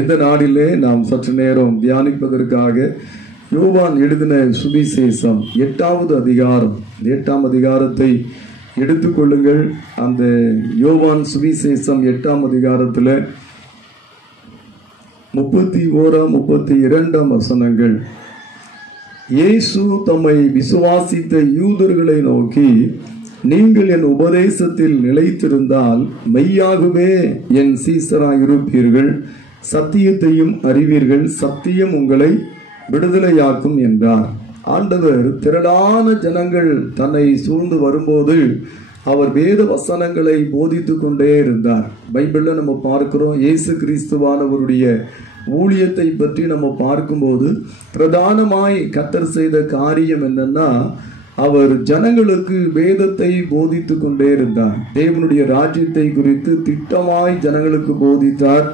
இந்த நாளிலே நாம் சற்று நேரம் தியானிப்பதற்காக யோவான் எழுதின சுவிசேஷம் 8வது அதிகாரம், 8ஆம் அதிகாரத்தை எடுத்துக்கொள்ளுங்கள். அந்த யோவான் சுவிசேஷம் 8ஆம் அதிகாரத்தில் 31, 32 வசனங்கள். இயேசு தம்மை விசுவாசித்த யூதர்களை நோக்கி, நீங்கள் என் உபதேசத்தில் நிலைத்திருந்தால் மெய்யாகவே என் சீசராயிருப்பீர்கள், சத்தியத்தையும் அறிவீர்கள், சத்தியம் உங்களை விடுதலையாக்கும் என்றார். ஆண்டவர் திரளான ஜனங்கள் தன்னை சூழ்ந்து வரும்போது அவர் வேத வசனங்களை போதித்து கொண்டே இருந்தார். பைபிள்ல நம்ம பார்க்கிறோம், இயேசு கிறிஸ்துவானவருடைய ஊழியத்தை பற்றி நம்ம பார்க்கும்போது பிரதானமாய் கர்த்தர் செய்த காரியம் என்னன்னா, அவர் ஜனங்களுக்கு வேதத்தை போதித்து கொண்டே இருந்தார். தேவனுடைய ராஜ்யத்தை குறித்து திட்டமாய் ஜனங்களுக்கு போதித்தார்.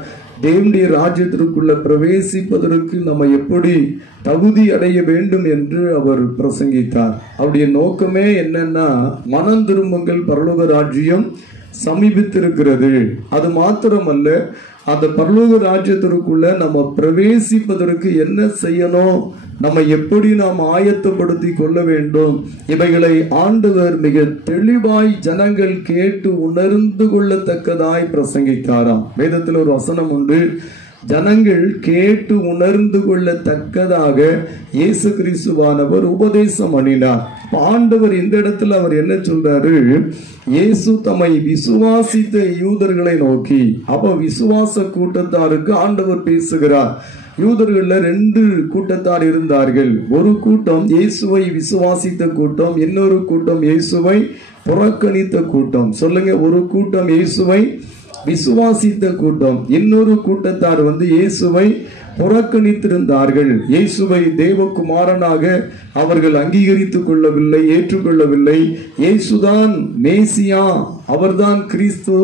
தேவனுடைய ராஜ்யத்திற்குள்ள பிரவேசிப்பதற்கு நம்ம எப்படி தகுதி அடைய வேண்டும் என்று அவர் பிரசங்கித்தார். அவருடைய நோக்கமே என்னன்னா, மனம் திரும்புங்கள், பரலோக ராஜ்யம் சமீபித்திருக்கிறது. அது மாத்திரமல்ல, அந்த பரலோக ராஜ்யத்திற்குள்ள நம்ம பிரவேசிப்பதற்கு என்ன செய்யணும், நம்ம எப்படி நாம் ஆயத்தப்படுத்தி கொள்ள வேண்டும், இவைகளை ஆண்டவர் மிக தெளிவாய் ஜனங்கள் கேட்டு உணர்ந்து கொள்ளத்தக்கதாய் பிரசங்கித்தாராம். வேதத்தில் ஒரு வசனம் உண்டு, ஜனங்கள் கேட்டு உணர்ந்து கொள்ளத்தக்கதாக இயேசு கிறிஸ்துவானவர் உபதேசம் பண்ணினார். ஆண்டவர் இந்த இடத்துல அவர் என்ன சொல்றாரு, இயேசு தம்மை விசுவாசித்த யூதர்களை நோக்கி, அப்ப விசுவாச கூட்டத்தாருக்கு ஆண்டவர் பேசுகிறார். யூதர்கள்ல 2 கூட்டத்தார் இருந்தார்கள். ஒரு கூட்டம் இயேசுவை விசுவாசித்த கூட்டம், இன்னொரு கூட்டம் இயேசுவை புறக்கணித்த கூட்டம். சொல்லுங்க, ஒரு கூட்டம் இயேசுவை விசுவாசித்த கூட்டம், இன்னொரு கூட்டத்தார் இயேசுவை புறக்கணித்திருந்தார்கள். இயேசுவை தேவகுமாரனாக அவர்கள் அங்கீகரித்துக் கொள்ளவில்லை, ஏற்றுக்கொள்ளவில்லை. இயேசுதான் மேசியா, அவர்தான் கிறிஸ்து,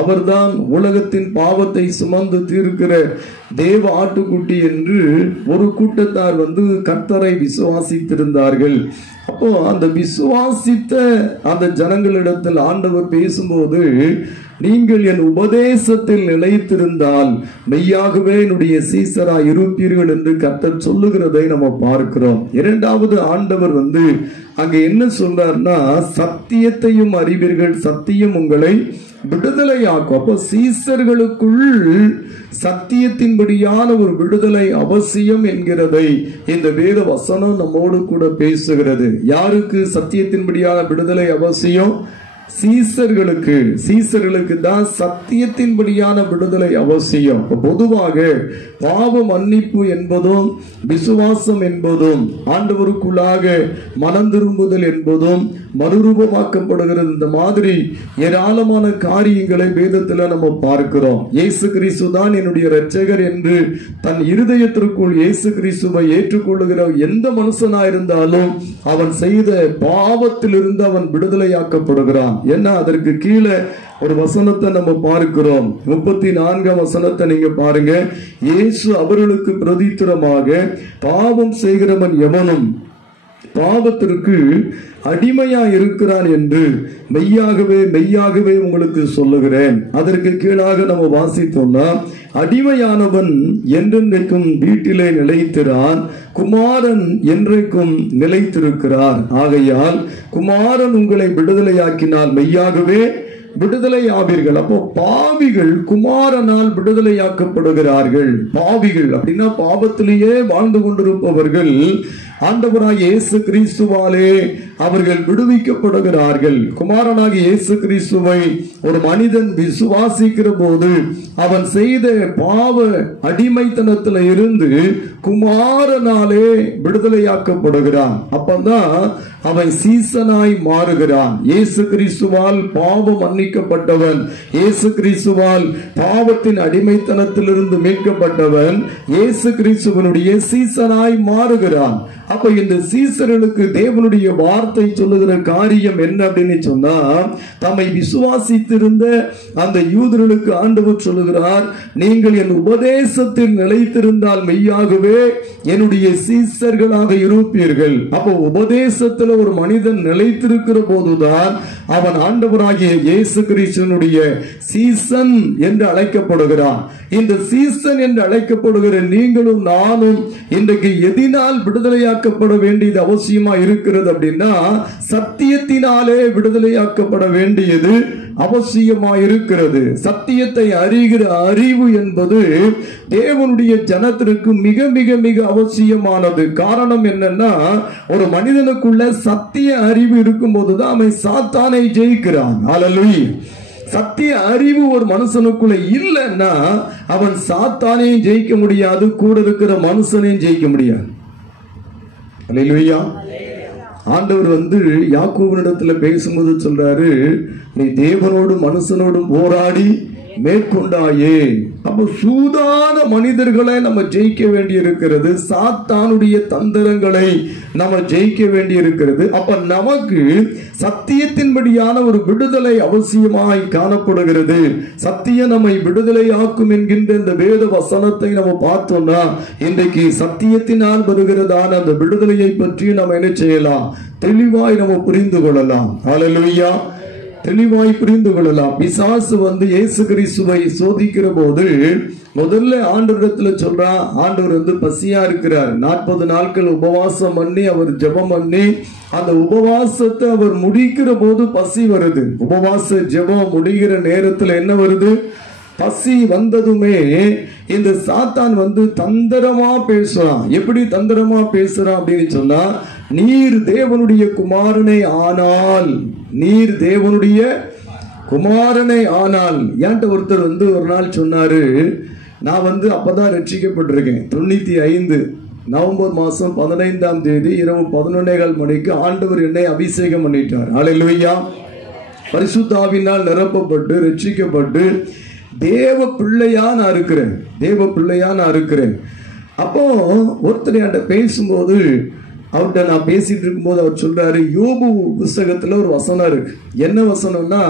அவர்தான் உலகத்தின் பாவத்தை சுமந்து தீர்க்கிற தேவ ஆட்டுக்குட்டி என்று ஒரு கூட்டத்தார் கர்த்தரை விசுவாசித்திருந்தார்கள். அப்போ அந்த விசுவாசித்த அந்த ஜனங்களிடத்தில் ஆண்டவர் பேசும்போது, நீங்கள் என் உபதேசத்தில் நிலைத்திருந்தால் மெய்யாகவே என்னுடைய சீசராய் இருப்பீர்கள் என்று கர்த்தர் சொல்லுகிறதை நம்ம பார்க்கிறோம். இரண்டாவது ஆண்டவர் அங்க என்ன சொல்றாருன்னா, சத்தியத்தையும் அறிவீர்கள், சத்தியம் உங்களை விடுதலையாக்கும். அப்போ சீசர்களுக்குள் சத்தியத்தின்படியான ஒரு விடுதலை அவசியம் என்கிறதை இந்த வேத வசனம் நம்மோடு கூட பேசுகிறது. யாருக்கு சத்தியத்தின்படியான விடுதலை அவசியம்? சீசர்களுக்கு தான் சத்தியத்தின்படியான விடுதலை அவசியம். பொதுவாக பாவ மன்னிப்பு என்பதும் விசுவாசம் என்பதும் ஆண்டவருக்குள்ளாக மனம் திரும்புதல் என்பதும் மறுரூபமாக்கப்படுகிறது. இந்த மாதிரி ஏராளமான காரியங்களை வேதத்துல நம்ம பார்க்கிறோம். இயேசு கிறிஸ்து தான் என்னுடைய இரட்சகர் என்று தன் இருதயத்திற்குள் இயேசு கிறிஸ்துவை ஏற்றுக்கொள்ளுகிற எந்த மனுஷனாயிருந்தாலும் அவன் செய்த பாவத்திலிருந்து அவன் விடுதலையாக்கப்படுகிறான். ஏன்னா அதற்கு கீழே ஒரு வசனத்தை நம்ம பார்க்கிறோம். 34ஆம் வசனத்தை நீங்க பாருங்க. இயேசு அவர்களுக்கு பிரதித்திரமாக, பாவம் செய்கிறவன் எவனும் பாவத்திற்கு அடிமையா இருக்கிறான் என்று மெய்யாகவே மெய்யாகவே உங்களுக்கு சொல்லுகிறேன். அதற்கு கீழாக நம்ம வாசித்தோம்னா, அடிமையானவன் என்றென்றைக்கும் வீட்டிலே நிலைத்திரான், குமாரன் என்றைக்கும் நிலைத்திருக்கிறார். ஆகையால் குமாரன் உங்களை விடுதலையாக்கினால் மெய்யாகவே விடுதலை ஆவீர்கள். அப்போ பாவிகள் குமாரனால் விடுதலையாக்கப்படுகிறார்கள். பாவிகள் அப்படின்னா பாவத்திலேயே வாழ்ந்து கொண்டிருப்பவர்கள் ஆண்டவராகிய இயேசு கிறிஸ்துவாலே அவர்கள் விடுவிக்கப்படுகிறார்கள். குமாரனாகிய இயேசு கிறிஸ்துவை ஒரு மனிதன் விசுவாசிக்கிற போது அவன் செய்த பாவ அடிமைத்தனத்தில் இருந்து குமாரனாலே விடுதலையாக்கப்படுகிறான். அப்பதான் அவன் சீசனாய் மாறுகிறான். இயேசு கிறிஸ்துவால் பாவம் மன்னிக்கப்பட்டவன், இயேசு கிறிஸ்துவால் பாவத்தின் அடிமைத்தனத்திலிருந்து மீட்கப்பட்டவன் இயேசு கிறிஸ்துவனுடைய சீசனாய் மாறுகிறான். அப்ப இந்த சீசர்களுக்கு தேவனுடைய வார்த்தை சொல்லுகிற காரியம் என்ன அப்படின்னு சொன்னா, தம்மை விசுவாசித்திருந்த அந்த யூதர்களுக்கு ஆண்டவர் சொல்லுகிறார், நீங்கள் என் உபதேசத்தில் நிலைத்திருந்தால் மெய்யாகவே என்னுடைய சீசர்களாக இருப்பீர்கள். அப்போ உபதேசத்துல ஒரு மனிதன் நிலைத்திருக்கிற போதுதான் அவன் ஆண்டவராகிய இயேசு கிறிஸ்துவினுடைய சீசன் என்று அழைக்கப்படுகிறான். இந்த சீசன் என்று அழைக்கப்படுகிற நீங்களும் நானும் இன்றைக்கு எதினால் விடுதலையாக்கப்பட வேண்டியது அவசியமா இருக்கிறது அப்படின்னா, சத்தியத்தினாலே விடுதலையாக்கப்பட வேண்டியது அவசியமா இருக்கிறது. சத்தியத்தை அறிகிற அறிவு என்பது தேவனுடைய ஜனத்திற்கு மிக மிக மிக அவசியமானது. காரணம் என்னன்னா, ஒரு மனிதனுக்குள்ள சத்திய அறிவு இருக்கும் போதுதான் அவன் சாத்தானை ஜெயிக்கிறான். ஹல்லேலூயா. சத்திய அறிவு ஒரு மனுஷனுக்குள்ள இல்லைன்னா அவன் சாத்தானையும் ஜெயிக்க முடியாது, கூட இருக்கிற மனுஷனையும் ஜெயிக்க முடியாது. ஹல்லேலூயா. ஆண்டவர் யாக்கோபினிடத்துல பேசும்போது சொல்றாரு, நீ தேவனோடும் மனுஷனோடும் போராடி மேற்கொண்டாயே. அப்ப சூதான மனிதர்களை நம்ம ஜெயிக்க வேண்டி இருக்கிறது, சாத்தானுடைய தந்திரங்களை நம்ம ஜெயிக்க வேண்டி இருக்கிறது. அப்ப நமக்கு சத்தியத்தின்படியான ஒரு விடுதலை அவசியமாய் காணப்படுகிறது. சத்தியம் நம்மை விடுதலையாக்கும் என்கின்ற இந்த வேத வசனத்தை நம்ம பார்த்தோம்னா, இன்றைக்கு சத்தியத்தினால் வருகிறதான அந்த விடுதலையை பற்றி நம்ம என்ன செய்யலாம், தெளிவாய் நம்ம புரிந்து கொள்ளலாம். ஹல்லேலூயா. தெளிவாய் புரிந்து கொள்ளலாம். பிசாசு இயேசு கிறிஸ்துவை சோதிக்கிற போது முதல்ல ஆண்டவரிடத்துல சொல்றான், ஆண்டவர் பசியா இருக்கிறார். 40 நாட்கள் உபவாசம் பண்ணி அவர் ஜெபம் பண்ணி அந்த உபவாசத்தை அவர் முடிக்கிற போது பசி வருது. உபவாச ஜெபம் முடிகிற நேரத்துல என்ன வருது, பசி வந்ததுமே இந்த சாத்தான் தந்திரமா பேசுறான். எப்படி தந்திரமா பேசுறான் அப்படின்னு சொன்னா, நீர் தேவனுடைய குமாரனை ஆனால், நீர் தேவனுடைய குமாரனை ஆனால். என்கிட்ட ஒருத்தர் ஒரு நாள் சொன்னாரு, நான் அப்பதான் ரட்சிக்கப்பட்டிருக்கேன். 95 நவம்பர் மாசம் 15ஆம் தேதி இரவு 11:15 மணிக்கு ஆண்டவர் என்னை அபிஷேகம் பண்ணிட்டார். ஹல்லேலூயா. பரிசுத்த ஆவியினால் நிரப்பப்பட்டு ரட்சிக்கப்பட்டு தேவ பிள்ளையா நான் இருக்கிறேன். தேவ பிள்ளையா நான் இருக்கிறேன். அப்போ ஒருத்தர் என்கிட்ட பேசும்போது, அவர்கிட்ட நான் பேசிட்டு இருக்கும்போது அவர் சொல்றாரு, யோபு புஸ்தகத்துல ஒரு வசனம் இருக்கு. என்ன வசனம்னா,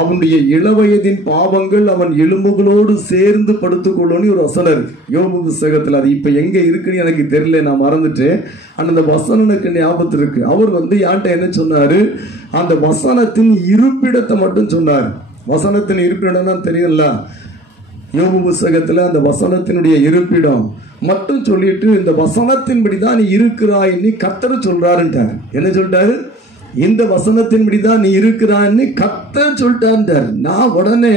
அவனுடைய இளவயதின் பாவங்கள் அவன் எலும்புகளோடு சேர்ந்து படுத்துக்கொள்ளுன்னு ஒரு வசனம் இருக்கு யோபு புஸ்தகத்துல. அது இப்ப எங்க இருக்குன்னு எனக்கு தெரியல, நான் மறந்துட்டேன். அந்த வசனம் எனக்கு ஞாபகத்தில் இருக்கு. அவர் என்கிட்ட என்ன சொன்னாரு, அந்த வசனத்தின் இருப்பிடத்தை மட்டும் சொன்னார். வசனத்தின் இருப்பிடம் தான் தெரியல, யோபு புஸ்தகத்துல அந்த வசனத்தினுடைய இருப்பிடம் மட்டும் சொல்லிட்டு, இந்த வசனத்தின்படிதான் நீ இருக்கிறாய்ன்னு கர்த்தர் சொல்றாருன்றார். என்ன சொல்லிட்டாரு, இந்த வசனத்தின்படிதான் நீ இருக்கிறான்னு கர்த்தர் சொல்லிட்டார். நான் உடனே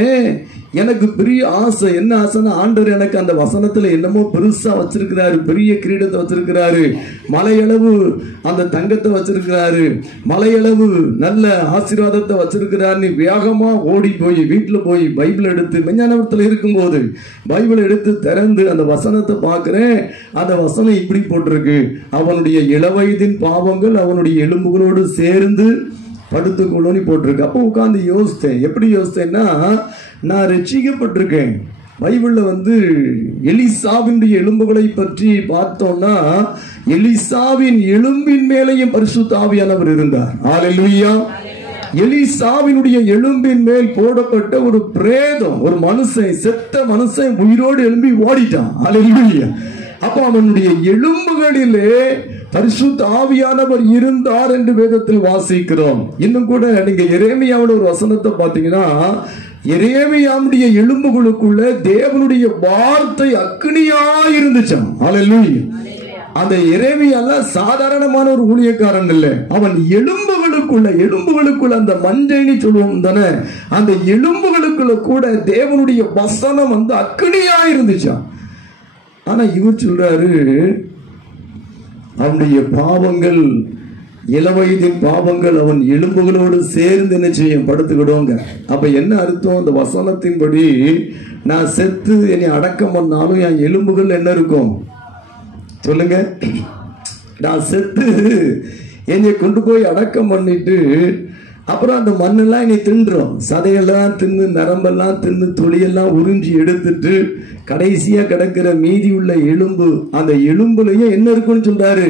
எனக்கு பெரிய ஆசை. என்ன ஆசைன்னா, ஆண்டவர் எனக்கு அந்த வசனத்துல என்னமோ பெருசா வச்சிருக்கிறாரு, பெரிய கிரீடத்தை வச்சிருக்கிறாரு, மலையளவு அந்த தங்கத்தை வச்சிருக்கிறாரு, மலையளவு நல்ல ஆசீர்வாதத்தை வச்சிருக்கிறாரு. வேகமா ஓடி போய் வீட்டுல போய் பைபிள் எடுத்து, மெஞ்ஞானத்துல இருக்கும்போது பைபிள் எடுத்து திறந்து அந்த வசனத்தை பார்க்கிறேன். அந்த வசனம் இப்படி போட்டிருக்கு, அவனுடைய இளவயதின் பாவங்கள் அவனுடைய எலும்புகளோடு சேர்ந்து படுத்துக்கொள்ளு போட்டிருக்கு. அப்போ உட்கார்ந்து யோசித்தேன். எப்படி யோசித்தேன்னா, நான் ரட்சிக்கப்பட்டிருக்கேன். பைபிள்ல எலிசாவினுடைய எலும்புகளை பற்றி பார்த்தோம்னா, எலிசாவின் எலும்பின் மேலேயும் பரிசுத்த ஆவியானவர் இருந்தார். ஹல்லேலூயா. எலிசாவினுடைய எலும்பின் மேல் போடப்பட்ட ஒரு பிரேதம், ஒரு மனுஷன், செத்த மனுஷன் உயிரோடு எழும்பி ஓடிட்டான். ஹல்லேலூயா. அப்ப அவனுடைய எலும்புகளிலே பரிசுத்த ஆவியானவர் இருந்தார் என்று வேதத்தில் வாசிக்கிறோம். இன்னும் கூட நீங்க எரேமியாவோட ஒரு வசனத்தை பார்த்தீங்கன்னா, எரேமியாவுடைய எலும்புகளுக்குள்ள தேவனுடைய வார்த்தை அக்னியா இருந்துச்சாம். ஹல்லேலூயா. அந்த எரேமியால சாதாரணமான ஒரு ஊழியக்காரன் இல்ல, அவன் எலும்புகளுக்குள்ள அந்த மஞ்சைன்னு சொல்லுவோம் தானே, அந்த எலும்புகளுக்குள்ள கூட தேவனுடைய வசனம் அக்னியா இருந்துச்சாம். ஆனா இவர் சொல்றாரு, அவனுடைய பாவங்கள், இளவயதின் பாவங்கள் அவன் எலும்புகளோடு சேர்ந்து என்ன செய்யும், படுத்துக்கிடுவோங்க. அப்ப என்ன அர்த்தம், அந்த வசனத்தின்படி நான் செத்து என்னை அடக்கம் பண்ணாலும் என் எலும்புகள் என்ன இருக்கும் சொல்லுங்க. நான் செத்து என்னை கொண்டு போய் அடக்கம் பண்ணிட்டு அப்புறம் அந்த மண்ணெல்லாம் என்னை தின்றோம், சதையெல்லாம் தின்னு, நரம்பெல்லாம் தின்னு, தொழியெல்லாம் உறிஞ்சி எடுத்துட்டு கடைசியா கிடக்கிற மீதி உள்ள எலும்பு, அந்த எலும்புலயும் என்ன இருக்குன்னு சொல்றாரு,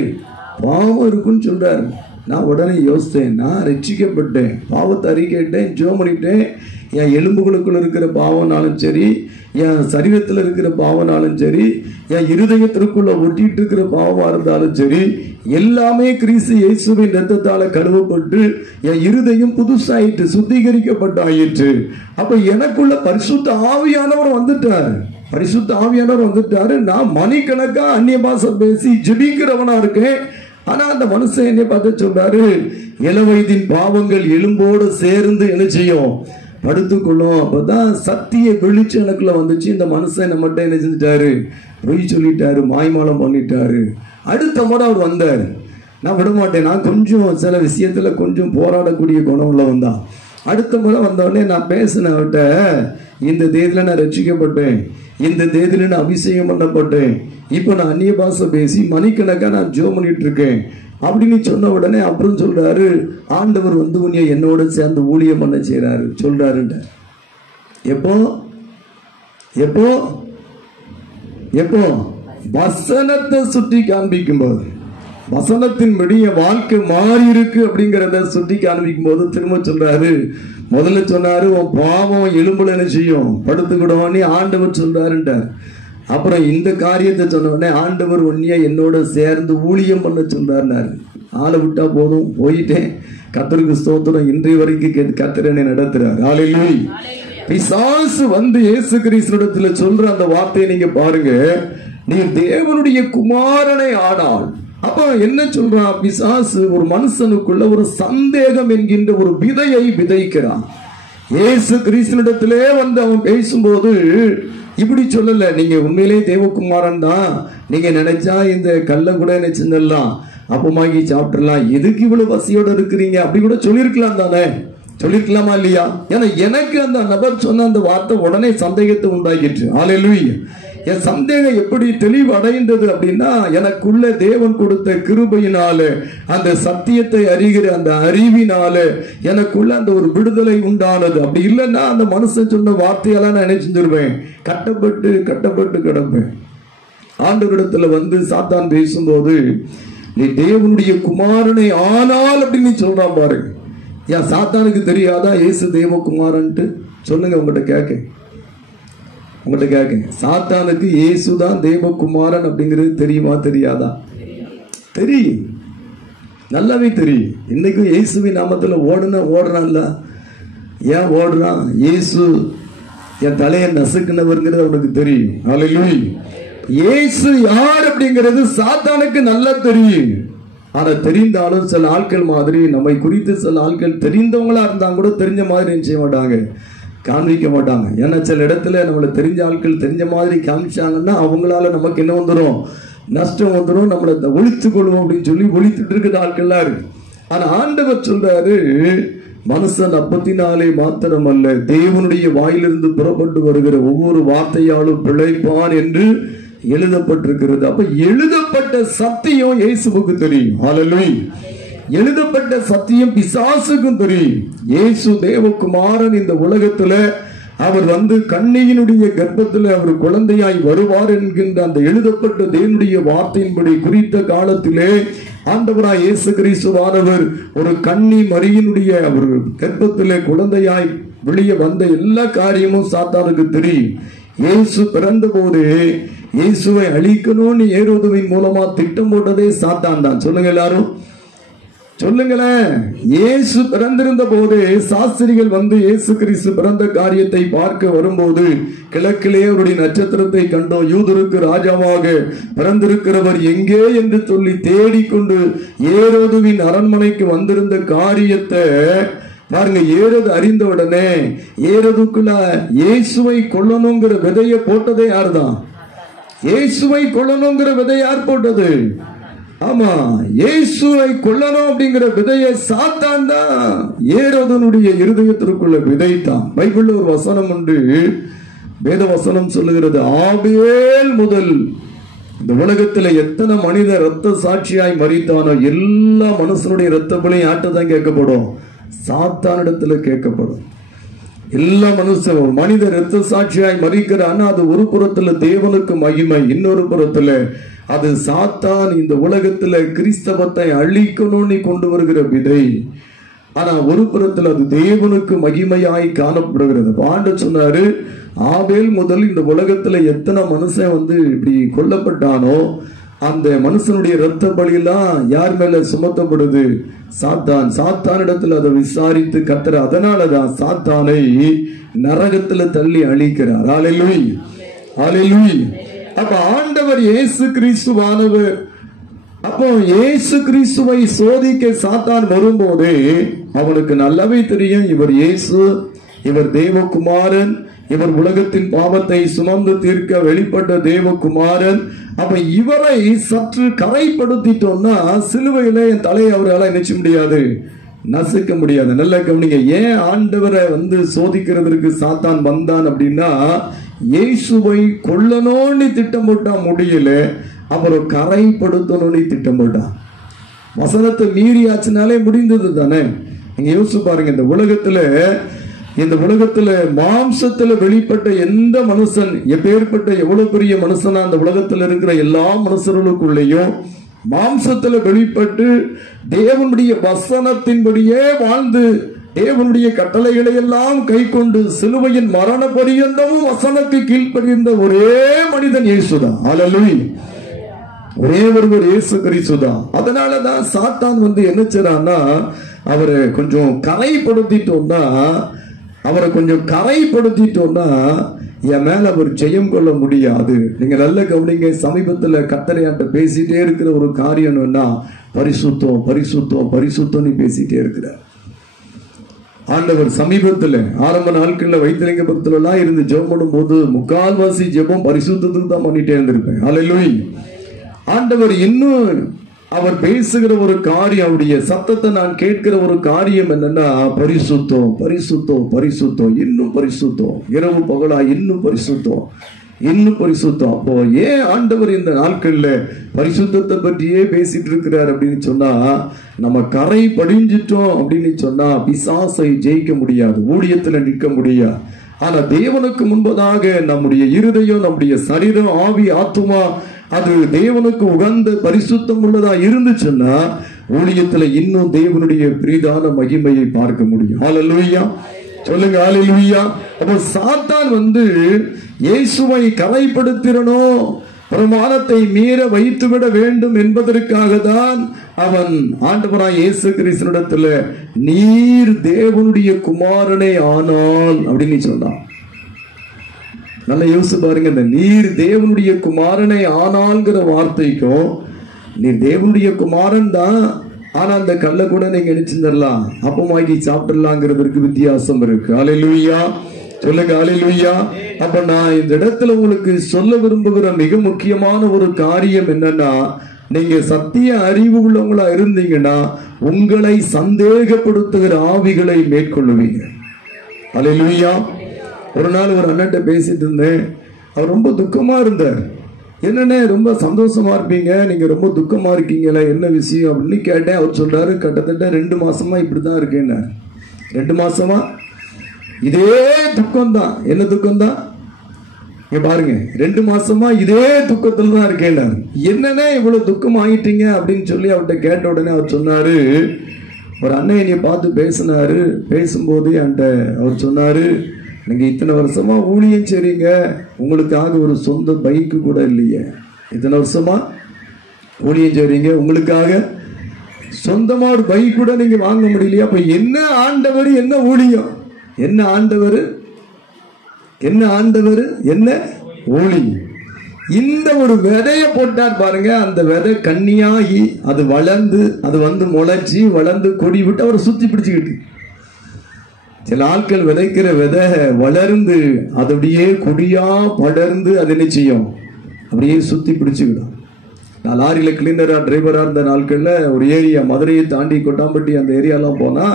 பாவம் இருக்குன்னு சொல்றாரு. நான் உடனே யோசித்தேன், நான் ரட்சிக்கப்பட்டேன், பாவத்தை அறிக்கையிட்டேன், ஜெபம் பண்ணிட்டேன், என் எலும்புகளுக்குள்ள இருக்கிற பாவனாலும் சரி, என் சரீரத்தில் இருக்கிற பாவனாலும் சரி, என் இருதயத்திற்குள்ள ஒட்டிட்டு இருக்கிற பாவமா இருந்தாலும் சரி, எல்லாமே கிறிஸ்து இயேசுவின் இரத்தத்தால கழுவப்பட்டு என் இருதயம் புதுசாயிட்டு சுத்திகரிக்கப்பட்டாயிற்று. அப்ப எனக்குள்ள பரிசுத்த ஆவியானவர் வந்துட்டார். பரிசுத்த ஆவியானவர் வந்துட்டாரு. நான் மணிக்கணக்கா அந்நிய பாஷை பேசி ஜெபிக்கிறவனா இருக்கேன். ஆனா அந்த மனுஷன் என்னை பார்த்து சொல்றாரு, இளவயதின் பாவங்கள் எலும்போடு சேர்ந்து என்ன செய்யும், படுத்துக்கொள்ளும். அப்பதான் சத்திய வெளிச்சம் எனக்குள்ள வந்துச்சு. இந்த மனுஷன் நம்மகிட்ட என்ன செஞ்சிட்டாரு, பொய் சொல்லிட்டாரு, மாய்மாலம் பண்ணிட்டாரு. அடுத்த முறை அவர் வந்தார். நான் விட மாட்டேன், நான் கொஞ்சம் சில விஷயத்துல கொஞ்சம் போராடக்கூடிய குணம் உள்ளவன் தான். அடுத்த முறை வந்தோடனே நான் பேசினேன் அவர்கிட்ட, இந்த தேதியில நான் ரட்சிக்கப்பட்டேன், இந்த தேதியில நான் அபிஷேகம் பண்ணப்பட்டேன், இப்போ நான் அந்நிய பாஷை பேசி மணிக்கணக்கா நான் ஜெபம் பண்ணிட்டு இருக்கேன் அப்படின்னு சொன்ன உடனே அப்புறம் சொல்றாரு, ஆண்டவர் வந்து உன்னை என்னோட சேர்ந்து ஊழியம் பண்ண செய்யறாரு சொல்றாருன்ற. எப்போ எப்போ எப்போ வசனத்தை சுட்டி காண்பிக்கும் போது, வசனத்தின்படி என் வாழ்க்கை மாறி இருக்கு அப்படிங்கிறத சுட்டி காண்பிக்கும் போது திரும்ப சொல்றாரு. முதல்ல சொன்னாரு, உன் பாவம் எலும்புல என்ன செய்யும், படுத்துக்கிடுவோன்னு ஆண்டவர் சொல்றாருன்ட்டார். அப்புறம் இந்த காரியத்தை சொன்ன உடனே ஆண்டவர் உன்னைய என்னோட சேர்ந்து ஊழியம் பண்ண சொல்றாருனாரு. ஆளை விட்டா போதும், போயிட்டேன். கர்த்தருக்கு ஸ்தோத்திரம். இன்றைய வரைக்கும் கர்த்தர் என்னை நடத்துறார். ஹல்லேலூயா. பிசாசு வந்து இயேசு கிறிஸ்துவிடத்துல சொல்ற அந்த வார்த்தையை நீங்க பாருங்க, நீ தேவனுடைய குமாரனை ஆனாள். அப்ப என்ன சொல்றான் பிசாசு, ஒரு மனுஷனுக்குள்ள ஒரு சந்தேகம் என்கின்ற ஒரு விதையை விதைக்கிறான். இயேசு கிறிஸ்துவிடத்திலே வந்து அவன் பேசும்போது இப்படி சொல்லல, நீங்க உண்மையிலே தேவகுமாரன் தான், நீங்க நினைச்சா இந்த கல்லை கூட நினைச்சிடலாம், அப்பமாக்கி சாப்பிட்டுலாம், எதுக்கு இவ்வளவு பசியோட இருக்கிறீங்க அப்படி கூட சொல்லிருக்கலாம் தானே, சொல்லிருக்கலாமா இல்லையா? ஏன்னா எனக்கு அந்த நபர் சொன்ன அந்த வார்த்தை உடனே சந்தேகத்தை உண்டாக்கிட்டு. ஹல்லேலூயா. என் சந்தேகம் எப்படி தெளிவடைந்தது அப்படின்னா, எனக்குள்ள தேவன் கொடுத்த கிருபையினால, அந்த சத்தியத்தை அறிகிற அந்த அறிவினால எனக்குள்ள அந்த ஒரு விடுதலை உண்டானது. அப்படி இல்லைன்னா அந்த மனுஷன் சொன்ன வார்த்தையெல்லாம் நான் நினைச்சிருவேன், கட்டப்பட்டு கட்டப்பட்டு கிடப்பேன். ஆண்டவரிடத்துல வந்து சாத்தான் பேசும்போது, நீ தேவனுடைய குமாரனை ஆனால் அப்படின்னு சொல்றான் பாரு. ஏன் சாத்தானுக்கு தெரியாதா இயேசு தேவகுமாரன்ட்டு? சொல்லுங்க, உங்கள்கிட்ட கேட்க, சாத்தானுக்கு இயேசுதான் தேவகுமாரன் அப்படிங்கிறது தெரியுமா தெரியாதா? தெரியும், நல்லாவே தெரியும். இன்னைக்கும் இயேசுவின் நாமத்துல ஓடுறான்ல. ஏன் ஓடுறான்? இயேசு என் தலையை நசுக்குனவர்ங்கிறது அவனுக்கு தெரியும். ஹல்லேலூயா. இயேசு யார் அப்படிங்கிறது சாத்தானுக்கு நல்லா தெரியும். ஆனா தெரிந்தாலும் சில ஆட்கள் மாதிரி நம்மை குறித்து சில ஆட்கள் தெரிந்தவங்களா இருந்தா கூட தெரிஞ்ச மாதிரி செய்ய மாட்டாங்க, காண்பிக்க மாட்டாங்க. ஏன்னா சில இடத்துல நம்மளை தெரிஞ்ச ஆட்கள் தெரிஞ்ச மாதிரி காமிச்சாங்கன்னா அவங்களால நமக்கு என்ன வந்துடும், நஷ்டம் வந்துடும், நம்மளை ஒழித்துக் கொள்வோம் அப்படின்னு சொல்லி ஒழித்துட்டு இருக்கிற ஆட்கள்லாம் இருக்கு. ஆனா ஆண்டவர் சொல்றாரு, மனுஷன் அப்பத்தினாலே மாத்திரம் அல்ல, தேவனுடைய வாயிலிருந்து புறப்பட்டு வருகிற ஒவ்வொரு வார்த்தையாலும் பிழைப்பான் என்று எழுதப்பட்டிருக்கிறது. அப்ப எழுதப்பட்ட சத்தியம் இயேசுவுக்கு தெரியும். ஹல்லேலூயா. எழுதப்பட்ட சத்தியம் பிசாசுக்கும் தெரியும். இயேசு தேவகுமாரன் இந்த உலகத்துல அவர் வந்து கன்னியினுடைய கர்ப்பத்தில் அவர் குழந்தையாய் வருவார் என்கின்ற அந்த எழுதப்பட்ட தேவனுடைய வார்த்தையின்படி குறித்த காலத்திலே ஆண்டவராய் இயேசு கிறிஸ்துவானவர் ஒரு கன்னி மரியினுடைய அவர் கர்ப்பத்திலே குழந்தையாய் வெளியே வந்த எல்லா காரியமும் சாத்தானுக்கு தெரியும். இயேசு பிறந்த போது இயேசுவை அழிக்கணும்னு ஏரோதுவின் மூலமா திட்டம் போட்டதே சாத்தான் தான். சொல்லுங்க எல்லாரும், சொல்லுங்களேன். இயேசு பிறந்திருந்த போது சாஸ்திரிகள் வந்து இயேசு கிறிஸ்து பிறந்த காரியத்தை பார்க்க வரும்போது, கிழக்கிலே அவருடைய நட்சத்திரத்தை கண்டோம், யூதருக்கு ராஜாவாக பிறந்திருக்கிறவர் எங்கே என்று சொல்லி தேடிக்கொண்டு ஏரோதுவின் அரண்மனைக்கு வந்திருந்த காரியத்தை பாருங்க. ஏரோது அறிந்த உடனே ஏரோதுக்குள்ள இயேசுவை கொல்லணுங்கிற விதையை போட்டதே யாருதான்? இயேசுவை கொல்லணுங்கிற விதை யார் போட்டது? ஆமா, இயேசுவை கொல்லணும் அப்படிங்கிற விதையை சாத்தான் தான் ஏரோதனுடைய இருதயத்திற்குள்ள விதைத்தான். பைபிள்ல ஒரு வசனம் உண்டு, வேத வசனம் சொல்லுகிறது, ஆபேல் முதல் இந்த உலகத்துல எத்தனை மனித ரத்த சாட்சியாய் மரித்தானோ எல்லா மனுஷனுடைய ரத்தங்களையும் யார்கிட்டதான் கேட்கப்படும்? சாத்தானிடத்துல கேட்கப்படும். எல்லா மனுஷனும் மனித ரத்த சாட்சியாய் மரிக்கிறான்னா அது ஒரு புறத்துல தேவனுக்கு மகிமை, இன்னொரு புறத்துல அது சாத்தான் இந்த உலகத்துல கிறிஸ்தவத்தை அழிக்கணும்னு கொண்டு வருகிற விதை. ஆனா ஒரு புறத்தில் அது தேவனுக்கு மகிமையாய் காணப்படுகிறது. ஆண்டவர் சொன்னாரு, ஆபேல் முதல் இந்த உலகத்துல எத்தனை மனுஷன் இப்படி கொல்லப்பட்டானோ அந்த மனுஷனுடைய இரத்த பலியெல்லாம் யார் மேல சுமத்தப்படுது? சாத்தானிடத்துல அதை விசாரித்து கர்த்தர் அதனாலதான் சாத்தானை நரகத்துல தள்ளி அழிக்கிறார். ஹல்லேலூயா, ஹல்லேலூயா. அப்ப ஆண்டவர் இயேசு கிறிஸ்துவானவர். அப்போ இயேசு கிறிஸ்துவை சோதிக்க சாத்தான் வரும்போதே அவனுக்கு நல்லாவே தெரியும், இவர் இயேசு, இவர் தேவகுமாரன், இவர் உலகத்தின் பாவத்தை சுமந்து தீர்க்க வெளிப்பட்ட தேவகுமாரன். அப்ப இவரை சற்று கரைப்படுத்திட்டோம்னா சிலுவையில என் தலையை அவரால் நினைச்ச முடியாது, நசுக்க முடியாது. நல்ல கவனிங்க, ஏன் ஆண்டவரை சோதிக்கிறதுக்கு சாத்தான் வந்தான் அப்படின்னா, இயேசுவை கொல்லணும்னு திட்டம் போட்டா முடியல, அவரை கரைப்படுத்தணும்னு திட்டம் போட்டான். வசனத்தை மீறியாச்சுனாலே முடிந்தது தானே. நீங்க யோசிச்சு பாருங்க, இந்த உலகத்துல மாம்சத்துல வெளிப்பட்ட எந்த மனுஷன், எப்பேற்பட்ட எவ்வளவு பெரிய மனுஷனா அந்த உலகத்துல இருக்கிற எல்லா மனுஷர்களுக்குள்ளேயும் மாம்சத்துல வெளிப்பட்டு தேவனுடைய வசனத்தின்படியே வாழ்ந்து தேவனுடைய கட்டளைகளை எல்லாம் கை கொண்டு சிலுவையின் மரண பரியந்தமும் வசனத்தை கீழ்ப்படிந்த ஒரே மனிதன் இயேசுதான். ஹல்லேலூயா, ஒரே ஒருவர் இயேசு கிறிஸ்துதான். அதனாலதான் சாத்தான் என்ன செய்றான்னா, அவரை கொஞ்சம் கரைப்படுத்திட்டோம்னா என் மேல அவர் ஜெயம் கொள்ள முடியாது. நீங்க நல்ல கவனிங்க, சமீபத்துல கர்த்தரையாட்ட பேசிட்டே இருக்கிற ஒரு காரியம் என்னன்னா, பரிசுத்தம் பரிசுத்தம் பரிசுத்தம் பேசிட்டே இருக்கிறார். ஆண்டவர் சமீபத்துல ஆரம்ப நாட்கள்ல வைத்திலிங்கபுரத்துல எல்லாம் இருந்து ஜெபம் பண்ணும் போது முக்கால்வாசி ஜெபம் பரிசுத்தத்துக்கு தான் பண்ணிட்டே இருந்திருப்பேன். ஹல்லேலூயா. ஆண்டவர் இன்னும் அவர் பேசுகிற ஒரு காரியம், அவருடைய சத்தத்தை நான் கேட்கிற ஒரு காரியம் என்னன்னா, பரிசுத்தம் பரிசுத்தம் பரிசுத்தம், இன்னும் பரிசுத்தம், இரவு பகலா இன்னும் பரிசுத்தம், இன்னும் பரிசுத்தம். அப்போ ஏன் ஆண்டவர் இந்த நாட்கள்ல பரிசுத்தத்தை பற்றியே பேசிட்டு இருக்கிறார் அப்படின்னு சொன்னா, நம்ம கரை படிஞ்சிட்டோம் அப்படின்னு சொன்னா பிசாசை ஜெயிக்க முடியாது, ஊழியத்துல நிற்க முடியாது. ஆனா தேவனுக்கு முன்பதாக நம்முடைய இருதயம், நம்முடைய சரீரம், ஆவி, ஆத்துமா அது தேவனுக்கு உகந்த பரிசுத்தம் உள்ளதா இருந்துச்சுன்னா ஊழியத்துல இன்னும் தேவனுடைய பிரீதான மகிமையை பார்க்க முடியும். ஹல்லேலூயா, சொல்லுங்க ஹல்லேலூயா. அப்போ சாத்தான் இயேசுவை கரைப்படுத்திடணும், பிரமாணத்தை மீற வைத்துவிட வேண்டும் என்பதற்காக தான் அவன் ஆண்டவராய் இயேசு கிறிஸ்துவிடத்துல நீர் தேவனுடைய குமாரனே ஆனால் அப்படின்னு சொன்னான். நல்லா யோசிச்சு பாருங்க, இந்த நீர் தேவனுடைய குமாரனை ஆனால்ங்கிற வார்த்தைக்கும் நீர் தேவனுடைய குமாரன் தான், ஆனா அந்த கல்லை கூட நீங்க நினைச்சிருந்தரலாம், அப்பமாக்கி சாப்பிடலாங்கிறதுக்கு வித்தியாசம் இருக்கு. ஹல்லேலூயா, சொல்லுங்க ஹல்லேலூயா. அப்ப நான் இந்த இடத்துல உங்களுக்கு சொல்ல விரும்புகிற மிக முக்கியமான ஒரு காரியம் என்னன்னா, நீங்க சத்திய அறிவு உள்ளவங்களா இருந்தீங்கன்னா உங்களை சந்தேகப்படுத்துகிற ஆவிகளை மேற்கொள்ளுவீங்க. ஹல்லேலூயா. ஒரு நாள் ஒரு அண்ணன்ட்ட பேசிட்டு இருந்தேன், அவர் ரொம்ப துக்கமா இருந்தார். என்னன்னு ரொம்ப சந்தோஷமா இருப்பீங்க, நீங்க ரொம்ப துக்கமா இருக்கீங்களா, என்ன விஷயம் அப்படின்னு கேட்டேன். அவர் சொல்றாரு, கிட்டத்தட்ட 2 மாசமா இப்படிதான் இருக்கேன். 2 மாசமா இதே துக்கம்தான். என்ன துக்கம்தான் பாருங்க, 2 மாசமா இதே துக்கத்துல தான் இருக்கேன். என்னன்னா இவ்வளவு துக்கம் ஆகிட்டீங்க அப்படின்னு சொல்லி அவர்கிட்ட கேட்ட உடனே அவர் சொன்னாரு, ஒரு அண்ணன் என்னைய பார்த்து பேசினாரு. பேசும்போது என்கிட்ட அவர் சொன்னாரு, நீங்க இத்தனை வருஷமா ஊழியம் செய்றீங்க, உங்களுக்காக ஒரு சொந்த பைக்கு கூட இல்லையே. இத்தனை வருஷமா ஊழியம் செய்றீங்க, உங்களுக்காக சொந்தமா ஒரு பைக் கூட நீங்க வாங்க முடியலையா? அப்ப என்ன ஆண்டவர், என்ன ஊழியம், என்ன ஆண்டவர், என்ன ஆண்டவர், என்ன ஊழியம்? இந்த ஒரு விதைய போட்டார் பாருங்க, அந்த விதை கன்னியாகி அது வளர்ந்து அது முளைச்சி வளர்ந்து கொடி விட்டு அவரை சுத்தி பிடிச்சுக்கிட்டு, சில ஆட்கள் விதைக்கிற விதை வளர்ந்து அது அப்படியே கொடியா படர்ந்து அது என்ன செய்யும், அப்படியே சுத்தி பிடிச்சுக்கிடும். நான் லாரியில கிளீனரா டிரைவரா இருந்த நாட்கள்ல ஒரு ஏரியா, மதுரையை தாண்டி கொட்டாம்பட்டி அந்த ஏரியாலாம் போனா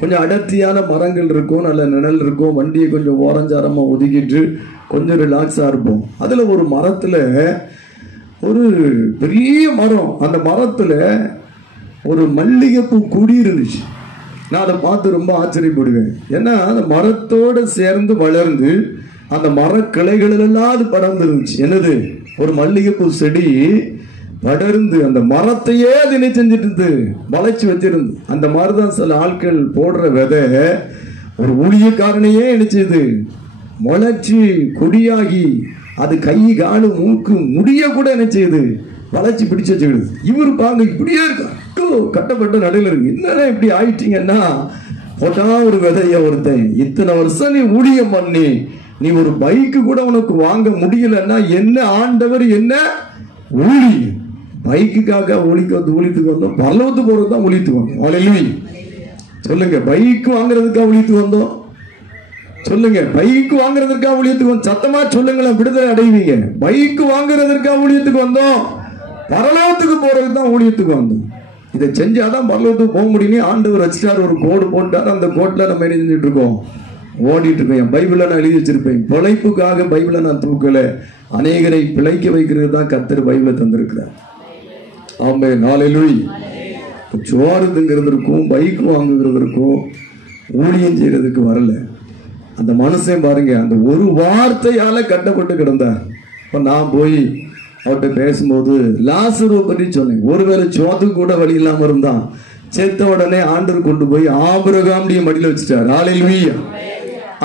கொஞ்சம் அடர்த்தியான மரங்கள் இருக்கும், நல்ல நிழல் இருக்கும், வண்டியை கொஞ்சம் ஓரஞ்சாரமா ஒதுக்கிட்டு கொஞ்சம் ரிலாக்ஸா இருப்போம். அதுல ஒரு மரத்துல ஒரு பெரிய மரம், அந்த மரத்துல ஒரு மல்லிகைப்பூ குடி இருந்துச்சு. நான் அதை பார்த்து ரொம்ப ஆச்சரியப்படுவேன். ஏன்னா அந்த மரத்தோட சேர்ந்து வளர்ந்து அந்த மர கிளைகள் எல்லாம் அது பறந்து இருந்துச்சு. என்னது, ஒரு மல்லிகைப்பூ செடி படர்ந்து அந்த மரத்தையே அது என்ன செஞ்சிட்டு இருந்து வளைச்சு வச்சிருந்து. அந்த மாதிரிதான் சில ஆட்கள் போடுற விதை ஒரு ஊழியக்காரனையே நினைச்சது முளைச்சி கொடியாகி அது கை காலு மூக்கு முடிய கூட என்ன செய்யுது வளைச்சி பிடிச்சு வச்சுக்கிடுது. இவர் பாங்க இப்படியே இருக்கு, கட்டப்பட்ட நடுவில் இருக்கு. என்னன்னா இப்படி ஆயிட்டீங்கன்னா, போட்டா ஒரு விதைய ஒருத்தன் இத்தனை வருஷம் நீ ஊழியம் பண்ணி நீ ஒரு பைக்கு கூட உனக்கு வாங்க முடியலன்னா என்ன ஆண்டவர் என்ன ஊழி பைக்குக்காக ஊழித்துக்கு வந்தோம், பரலோகத்துக்கு போறதுதான் ஊழித்துக்கு வந்தோம். அல்லேலூயா சொல்லுங்க. பைக் வாங்குறதுக்காக ஊழித்துக்கு வந்தோம் சொல்லுங்க. பைக் வாங்குறதுக்காக ஊழியத்துக்கு வந்தோம். சத்தமா சொல்லுங்களேன், விடுதலை அடைவீங்க. பைக் வாங்குறதுக்காக ஊழியத்துக்கு வந்தோம், பரலோகத்துக்கு போறதுக்கு தான் ஊழியத்துக்கு வந்தோம். இதை செஞ்சாதான் பரலோகத்துக்கு போக முடியும். ஆண்டவர் வச்சுட்டார், ஒரு கோடு போட்டார். அந்த கோட்ல நம்ம என்ன செஞ்சுட்டு இருக்கோம், ஓடிட்டு இருக்கோம். என் பைபிளை நான் எழுதி வச்சிருப்பேன். பிழைப்புக்காக பைபிளை நான் தூக்கல, அநேகரை பிழைக்க வைக்கிறது தான் கர்த்தர் பைபிளை தந்திருக்கிறார். ஆமென் ஹல்லேலூயா. சோறு திங்கிறதுக்கும் பைக் வாங்குகிறதுக்கும் ஊழியம் செய்யறதுக்கு வரல. அந்த மனுஷன் பாருங்க, அந்த ஒரு வார்த்தையால கட்டப்பட்டு கிடந்தார். இப்ப நான் போய் அவர்கிட்ட பேசும்போது லாசருவை பற்றி சொன்னேன். ஒருவேளை சோத்துக்கு கூட வழி இல்லாம இருந்தான். செத்த உடனே ஆண்டவர் கொண்டு போய் ஆபிரகாமுடைய மடியில வச்சுட்டார். ஹல்லேலூயா.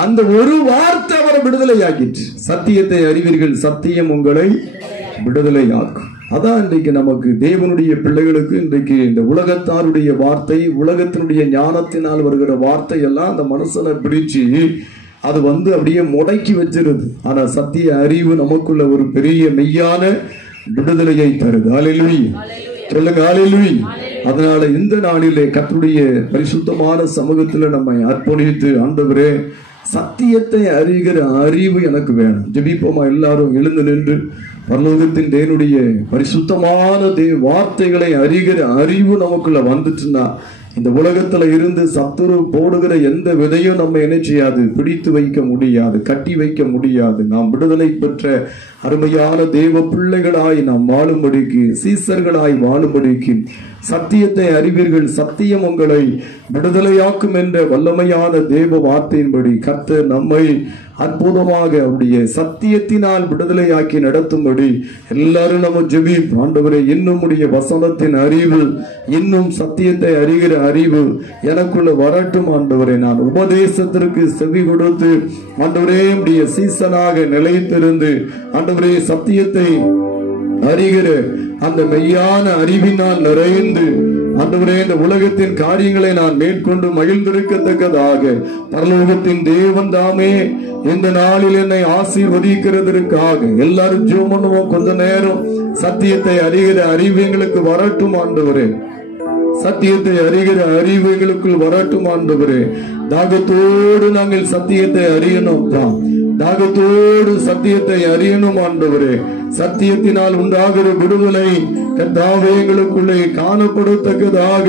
அந்த ஒரு வார்த்தை அவரை விடுதலை ஆக்கிட்டு, சத்தியத்தை அறிவீர்கள், சத்தியம் உங்களை விடுதலை ஆக்கும். அதான் இன்றைக்கு நமக்கு தேவனுடைய பிள்ளைகளுக்கு இன்றைக்கு இந்த உலகத்தாருடைய வார்த்தை, உலகத்தினுடைய ஞானத்தினால் வருகிற வார்த்தை எல்லாம் அந்த மனுஷனை பிடிச்சு அது அப்படியே முடக்கி வச்சிருது. ஆனா சத்திய அறிவு நமக்குள்ள ஒரு பெரிய மெய்யான விடுதலையை தருது. ஹல்லேலூயா சொல்லுங்க, ஹல்லேலூயா. அதனால இந்த நாளிலே கர்த்தருடைய பரிசுத்தமான சமூகத்துல நம்மை அர்ப்பணித்து, ஆண்டவரே சத்தியத்தை அறிகிற அறிவு எனக்கு வேணும். ஜெபிப்போமா எல்லாரும் எழுந்து நின்று. பரலோகத்தின் தேவனுடைய பரிசுத்தமான வார்த்தைகளை அறிகிற அறிவு நமக்குள்ள வந்துச்சுன்னா, இந்த உலகத்துல இருந்து சத்துரு போடுகிற எந்த விதையும் நம்ம என்ன செய்யாது, பிடித்து வைக்க முடியாது, கட்டி வைக்க முடியாது. நாம் விடுதலை பெற்ற அருமையான தேவ பிள்ளைகளாய் நாம் வாழும்படிக்கு, சீசர்களாய் வாழும்படிக்கு, சத்தியத்தை அறிவீர்கள், சத்தியம் உங்களை விடுதலையாக்கும் என்ற வல்லமையான தேவ வார்த்தையின்படி கர்த்தர் நம்மை அற்புதமாக அவருடைய சத்தியத்தினால் விடுதலையாக்கி நடத்தும்படி எல்லாரும் நம்ம ஜெபிப்போம். ஆண்டவரே, இன்னும் உடைய வசனத்தின் அறிவு, இன்னும் சத்தியத்தை அறிகிற அறிவு எனக்குள்ள வரட்டும். ஆண்டவரே, நான் உபதேசத்திற்கு செவி கொடுத்து ஆண்டவரே உடைய சீசனாக நிலைத்திருந்து ஆண்டவரே சத்தியத்தை அறிகிற அந்த மெய்யான அறிவினால் நிறைந்து ஆண்டவரே இந்த உலகத்தின் காரியங்களை நான் மேற்கொண்டு மகிழ்ந்திருக்கத்தக்கதாக பரலோகத்தின் தேவன் தாமே இந்த நாளில் என்னை ஆசீர்வதிக்கிறதற்காக எல்லாரும் ஜெபம் பண்ணுவோம். கொஞ்ச நேரம் சத்தியத்தை அறிகிற அறிவு எங்களுக்கு வரட்டும் ஆண்டவரே, சத்தியத்தை அறிகிற அறிவு எங்களுக்குள் வரட்டும் ஆண்டவரே. தாகத்தோடு நாங்கள் சத்தியத்தை அறியணும் தான், தாகத்தோடு சத்தியத்தை அறியணும் ஆண்டவரே. சத்தியத்தினால் உண்டாகிற விடுதலை கர்த்தாவே எங்களுக்குள்ளே காணப்படத்தக்கதாக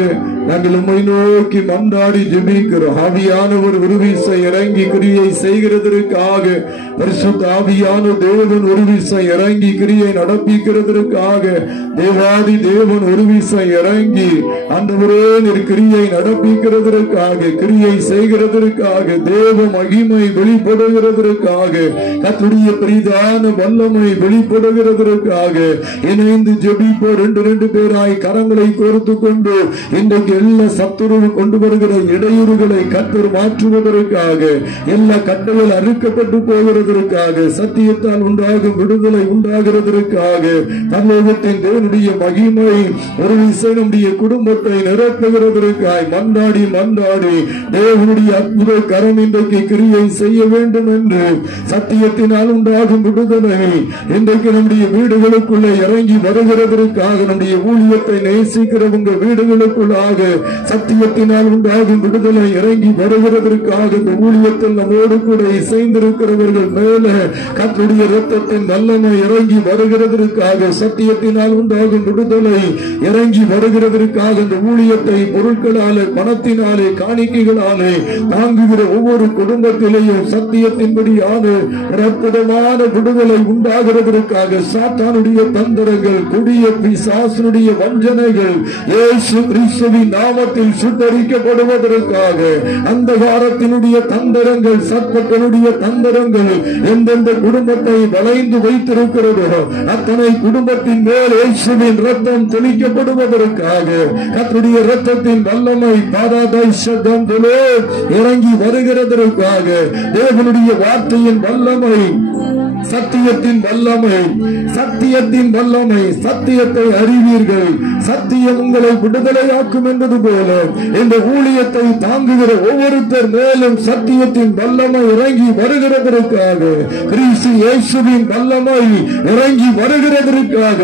நாங்கள் உம்மை நோக்கி மன்றாடி ஜெபிக்கிறோம். ஆவியானவர் உருவிசை இறங்கி கிரியை செய்கிறதற்காக, பரிசுத்த ஆவியான தேவன் உருவிசை இறங்கி கிரியை நடப்பிக்கிறதற்காக, தேவாதி தேவன் உருவிசை இறங்கி ஆண்டவரே நீர் கிரியை நடப்பிக்கிறதற்காக, கிரியை செய்கிறதற்காக, தேவ மகிமை வெளிப்படுகிறதற்காக, கர்த்தருடைய பெரிதான வல்லமை வெளிப்படுகிறதற்காக இணைந்து ஜெபிப்போம். ரெண்டு பேராய் கரங்களை கோர்த்து கொண்டு இன்றைக்கு எல்லா சத்துரு கொண்டு வருகிற இடையூறுகளை கர்த்தர் மாற்றுவதற்காக, எல்லா கட்டுகள் அறுக்கப்பட்டு போகிறதற்காக, சத்தியத்தால் உண்டாகும் விடுதலை உண்டாகிறதற்காக, பரலோகத்தின் தேவனுடைய மகிமை ஒரு விசை நம்முடைய குடும்பத்தை நிரப்புகிறதற்காக மன்றாடி மன்றாடி தேவனுடைய அற்புத கரம் இன்றைக்கு கிரியை செய்ய வேண்டும் என்று, சத்தியத்தினால் உண்டாகும் விடுதலை இன்றைக்கு நம்முடைய வீடுகளுக்குள்ளே இறங்கி வருகிறதற்காக, நம்முடைய ஊழியத்தை நேசிக்கிறவங்க வீடுகளுக்குள்ளாக சத்தியத்தினால் உண்டாகும் விடுதலை இறங்கி வருகிறதற்காக, இந்த ஊழியத்தில் நம்மோடு கூட இசைந்திருக்கிறவர்கள் மேல கர்த்தருடைய இரத்தத்தின் வல்லமை இறங்கி வருகிறதற்காக, சத்தியத்தினால் உண்டாகும் விடுதலை இறங்கி வருகிறதற்காக, இந்த ஊழியத்தை பொருட்களாலே, பணத்தினாலே, காணிக்கைகளாலே தாங்குகிற ஒவ்வொரு குடும்பத்திலேயும் சத்தியத்தின்படியான அற்புதமான விடுதலை உண்டாகிறதற்காக, சாத்தானுடைய தந்திரங்கள், கொடிய பிசாசனுடைய வஞ்சனைகள் இயேசு கிறிஸ்துவின் நாமத்தில் சுட்டரிக்கப்படுவதற்காக அந்தகாரத்தினுடைய தந்திரங்கள், சர்ப்பத்தினுடைய தந்திரங்கள் எந்தெந்த குடும்பத்தை வளைந்து வைத்திருக்கிறதோ அத்தனை குடும்பத்தின் மேல் இயேசுவின் ரத்தம் தெளிக்கப்படுவதற்காக கர்த்தருடைய ரத்தத்தின் வல்லமை பாராதாய்ஷதந்திலே இறங்கி வருகிறதற்காக தேவனுடைய வார்த்தையின் வல்லமை, சத்தியத்தின் வல்லமை, சத்தியத்தின் வல்லமை, சத்தியத்தை அறிவீர்கள், சத்தியம் உங்களை விடுதலையாக்கும் என்பது போல இந்த ஊழியத்தை தாங்குகிற ஒவ்வொருத்தர் மேலும் சத்தியத்தின் வல்லமை இறங்கி வருகிறதற்காக, கிறிஸ்து இயேசுவின் வல்லமை இறங்கி வருகிறதற்காக,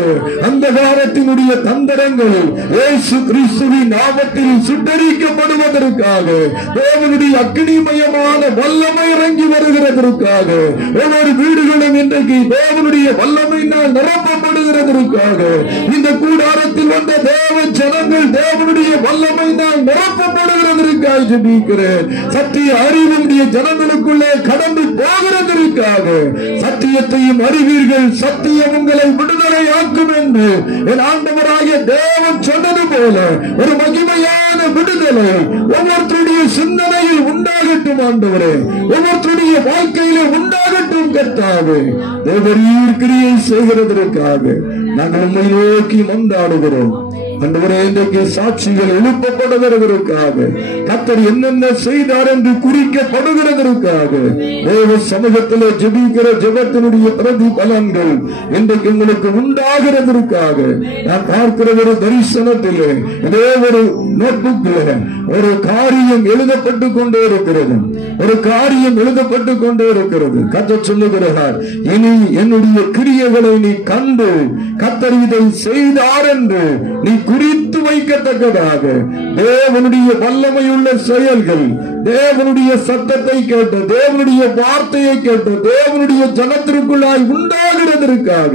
அந்தகாரத்தினுடைய தந்திரங்கள் இயேசு கிறிஸ்துவின் நாமத்தில் சுட்டரிக்கப்படுவதற்காக, தேவனுடைய அக்னிமயமான வல்லமை இறங்கி வருகிறதற்காக, ஒவ்வொரு வீடுகளும் இன்றைக்கு தேவனுடைய வல்லமையினால் நிரப்பப்படுகிறதற்காக, இந்த கூடாரத்தில் வந்த தேவ ஜனங்கள் தேவனுடைய வல்லமையினால் நிரப்பப்படுகிறதற்காக ஜெபிக்கிறேன். சத்திய அறிவுடைய ஜனங்களுக்குள்ளே கடந்து போகிறதற்காக, சத்தியத்தையும் அறிவீர்கள், சத்தியம் உங்களை விடுதலையாக்கும் என்று என் ஆண்டவராகிய தேவன் சொன்னது போல ஒரு மகிமையான விடுதலை ஒவ்வொருத்தருடைய சிந்தனையில் உண்டாகட்டும் ஆண்டவரே, ஒவ்வொருத்தருடைய வாழ்க்கையிலே உண்டாகட்டும் கர்த்தாவே. தேவரீர் கிரியை செய்கிறதற்காக நாங்கள் உம்மை நோக்கி மன்றாடுகிறோம் ஆண்டவரே. இன்றைக்கு சாட்சிகள் எழுப்பப்படுகிறதற்காக, கர்த்தர் என்னென்ன செய்தார் என்று குறிக்கப்படுகிறதற்காக, தேவ சமூகத்திலே ஜெபிக்கிற ஜெபத்தினுடைய பிரதிபலன்கள் இன்றைக்கு உங்களுக்கு உண்டாகிறதற்காக நான் பார்க்கிற ஒரு தரிசனத்திலே இதே ஒரு நோட்புக்கில் ஒரு காரியம் எழுதப்பட்டு கொண்டே இருக்கிறது, ஒரு காரியம் எழுதப்பட்டு கொண்டே இருக்கிறது. கர்த்தர் சொல்லுகிறார், இனி என்னுடைய கிரியைகளை நீ கண்டு கர்த்தர் இதை செய்தார் என்று நீ குறித்து வைக்கத்தக்கதாக தேவனுடைய வல்லமையுள்ள செயல்கள், தேவனுடைய சத்தத்தை கேட்டு, தேவனுடைய வார்த்தையை கேட்டு, தேவனுடைய ஜனத்திற்குள்ளாய் உண்டாகிறதற்காக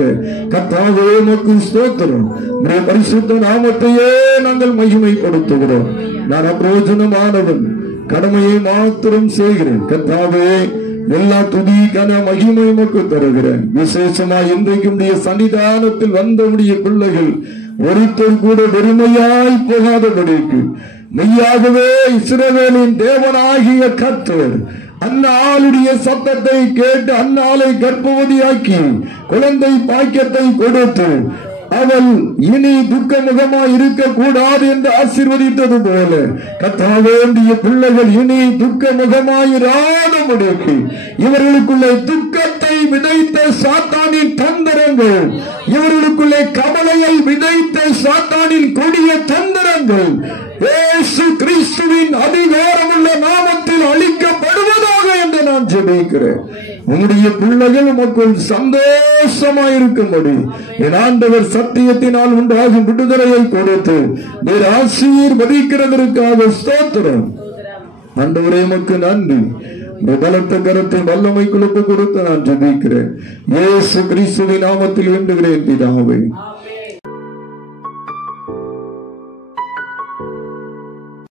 கர்த்தாவே உமக்கு ஸ்தோத்திரம். பரிசுத்த நாமத்தையே நாங்கள் மகிமைப்படுத்துகிறோம். நான் அப்பிரயோஜனமானவன், கடமையை மாத்திரம் செய்கிறேன். கர்த்தாவே எல்லா துதி கன மகிமை உமக்கு தருகிறேன். விசேஷமா இன்றைக்கு சன்னிதானத்தில் வந்தவுடைய பிள்ளைகள் ஒருத்தர் கூட வெறுமையாய் போகாதபடிக்கு மெய்யாகவே இஸ்ரவேலின் தேவனாகிய கர்த்தர் அன்னாளுடைய சத்தத்தை கேட்டு அன்னாளை கர்ப்பவதியாக்கி குழந்தை பாக்கியத்தை கொடுத்து அவள் இனி துக்கமுகமாய் இருக்க கூடாது என்று ஆசீர்வதித்தது போல கர்த்தாவேண்டிய பிள்ளைகள் இனி துக்கமுகமாயிராதபடிக்கு இவர்களுக்குள்ளே துக்கத்தை விதைத்த சாத்தானின் தந்திரங்கள், இவர்களுக்குள்ளே கவலையை விதைத்த சாத்தானின் கொடிய தந்திரங்கள் இயேசு கிறிஸ்துவின் அதிகாரமுள்ள நாமத்தில் அளிக்கப்படுவதாக என்று நான் ஜெபிக்கிறேன். உங்களுடைய பிள்ளைகள் உமக்குள் சந்தோஷமாயிருக்கும்படி என் ஆண்டவர் சத்தியத்தினால் உண்டாகும் விடுதலையை கொடுத்து நீர் ஆசீர்வதிக்கிறதற்காக ஸ்தோத்திரம். ஆண்டவரே உமக்கு நன்றி. பலத்த கரத்தை வல்லமை குழுப்பு கொடுத்து நான் ஜெபிக்கிறேன். இயேசு கிறிஸ்துவின் நாமத்தில் வேண்டுகிறேன் பிதாவே.